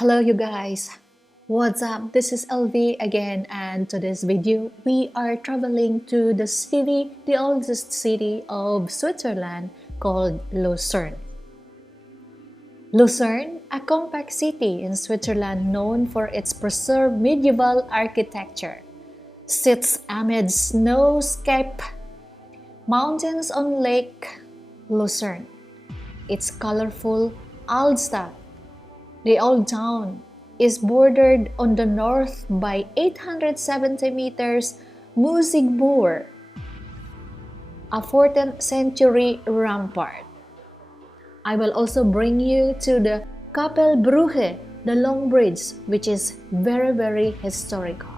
Hello you guys, what's up? This is LV again, and today's video we are traveling to the oldest city of Switzerland called Lucerne. Lucerne, a compact city in Switzerland known for its preserved medieval architecture, sits amid snow-capped mountains on Lake Lucerne. Its colorful Altstadt, the old town, is bordered on the north by 870 meters Musigmoor, a 14th century rampart. I will also bring you to the Kapellbrücke, the long bridge, which is very historical.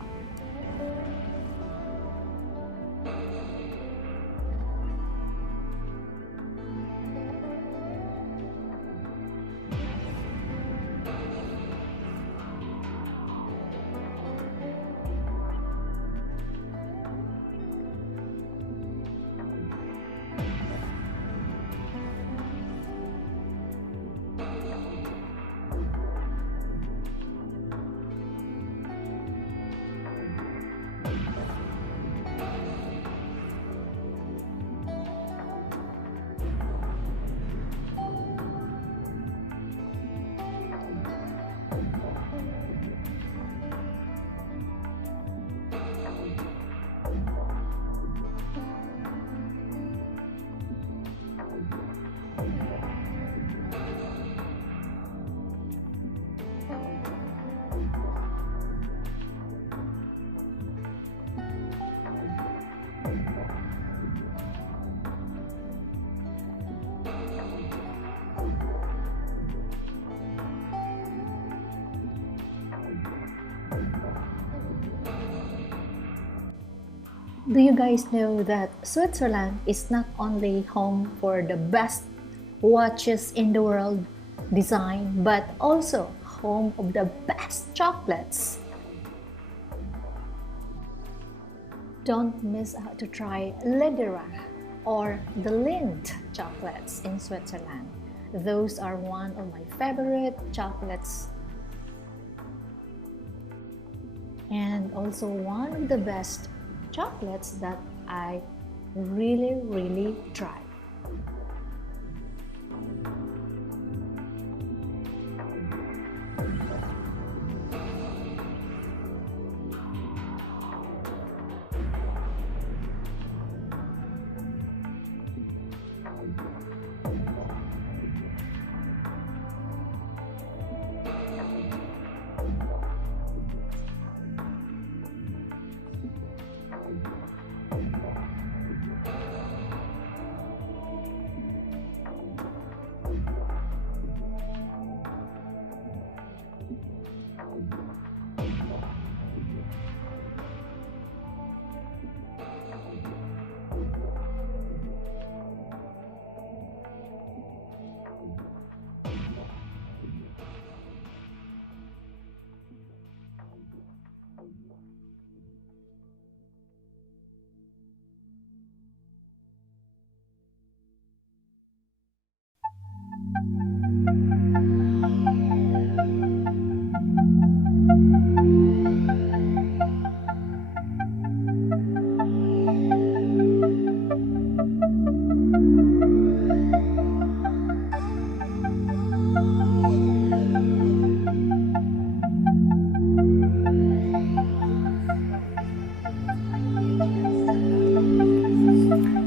Do you guys know that Switzerland is not only home for the best watches in the world design, but also home of the best chocolates? Don't miss out to try Lederach or the Lindt chocolates in Switzerland. Those are one of my favorite chocolates and also one of the best chocolates that I really tried.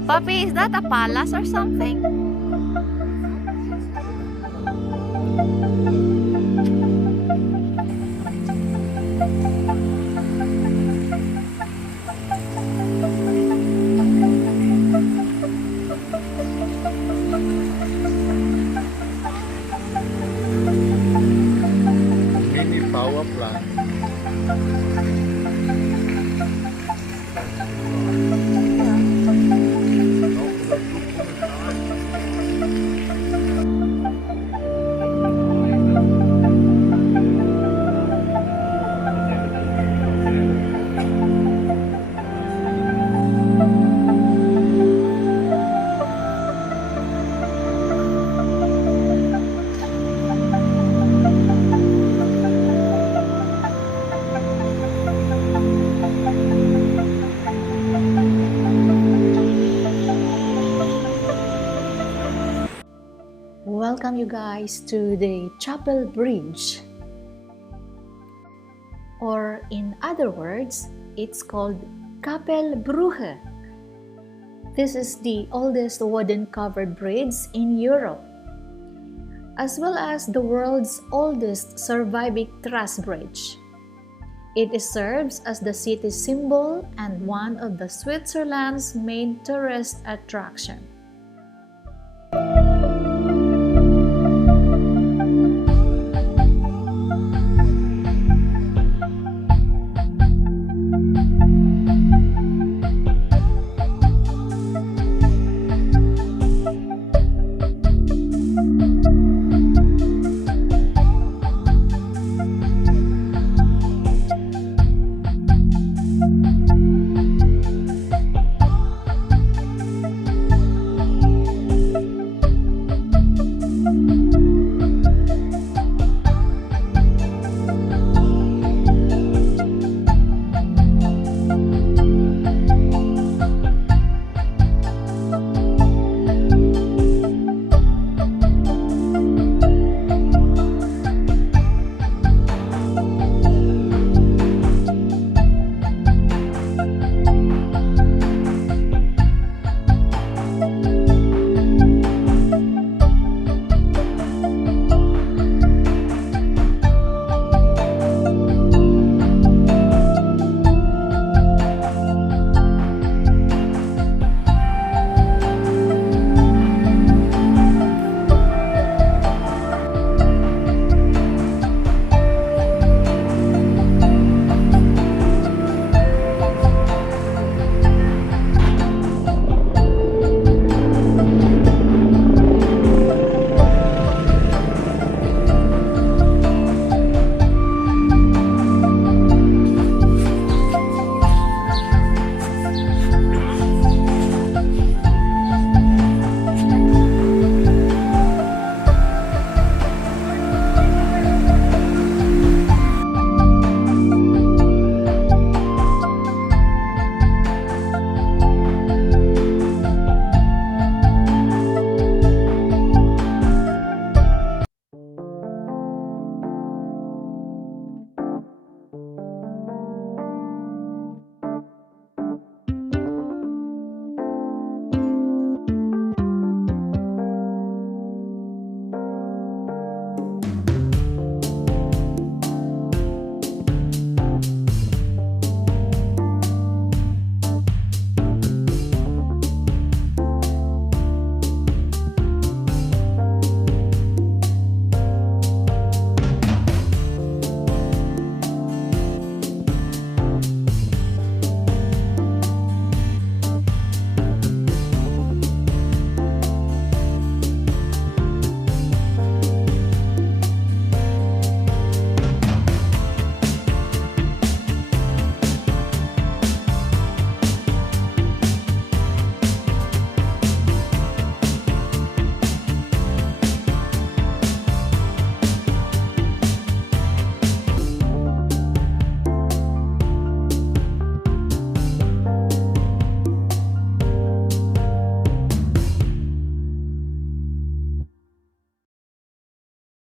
Puppy, is that a palace or something? Mini power plant. you guys to the Chapel Bridge. Or in other words, it's called Kapellbrücke. This is the oldest wooden covered bridge in Europe, as well as the world's oldest surviving truss bridge. It serves as the city symbol and one of the Switzerland's main tourist attractions.